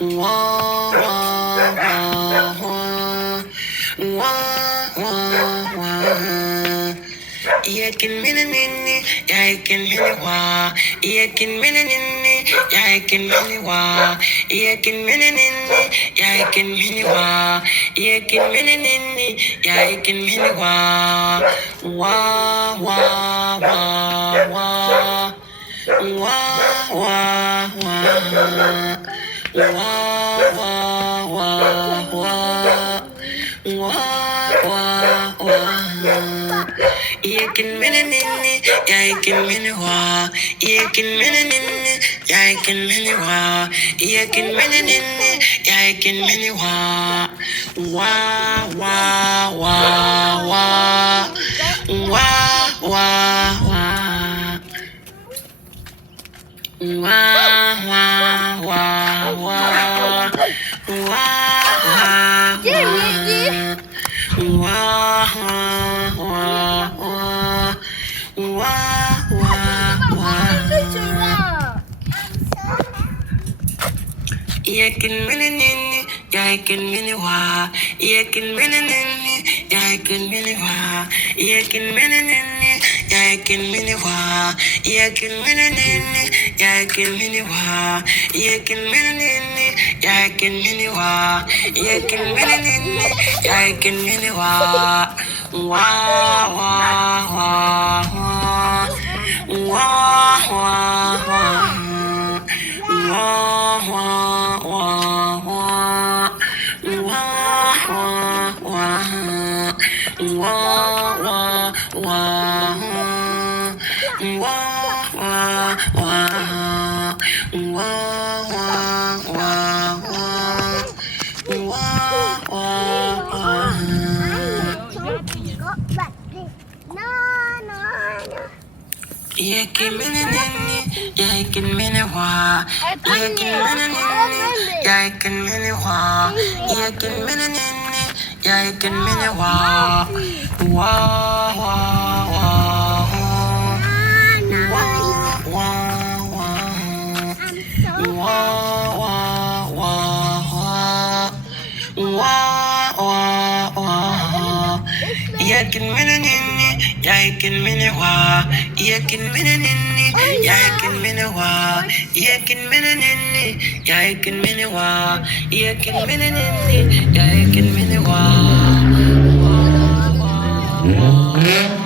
Wah, wah, wah, wah. Wah, wah, wah. Yakin minini, yakin miniwa, yakin minini, yakin miniwa, yakin minini, yakin miniwa, yakin minini, yakin miniwa. Wah, wah, wah, wah. Wah, wah, wah. Wah, wah, wah, wah. Wah, wah, wah. Yakin minini, yakin miniwa, yakin minini, yakin miniwa, yakin minini, yakin miniwa. Wah, wah, wah, wah. Wah, wah, wah. Wah, wah, wah, wah. Wah, wah, wah. Wah, wah, wah, wah. Wah, wah, wah. Yakin minini, yakin miniwa, yakin minini, yakin miniwa, yakin minini, yakin miniwa, yakin minini, yakin miniwa, yakin minini, yakin miniwa, yakin minini, yakin miniwa. Wah, wah, wah, wah. Wah, wah, wah. Wah, wah, wah, wah. Wah, wah, wah. Wah, wah, wah. Wah, wah, wah. Wah, wah, wah, wah. Wah, wah, wah. Yakin minini, yakin miniwa, yakin minini, yakin miniwa, yakin minini, yakin miniwa. Wah, wah, wah, wah, wah, wah. Wah, wah, wah, wah, wah, wah. Yakin minini, yakin miniwa, yakin minini, yakin miniwa, yakin minini, yakin miniwa, yakin minini, yakin miniwa. Wah, wah, wah.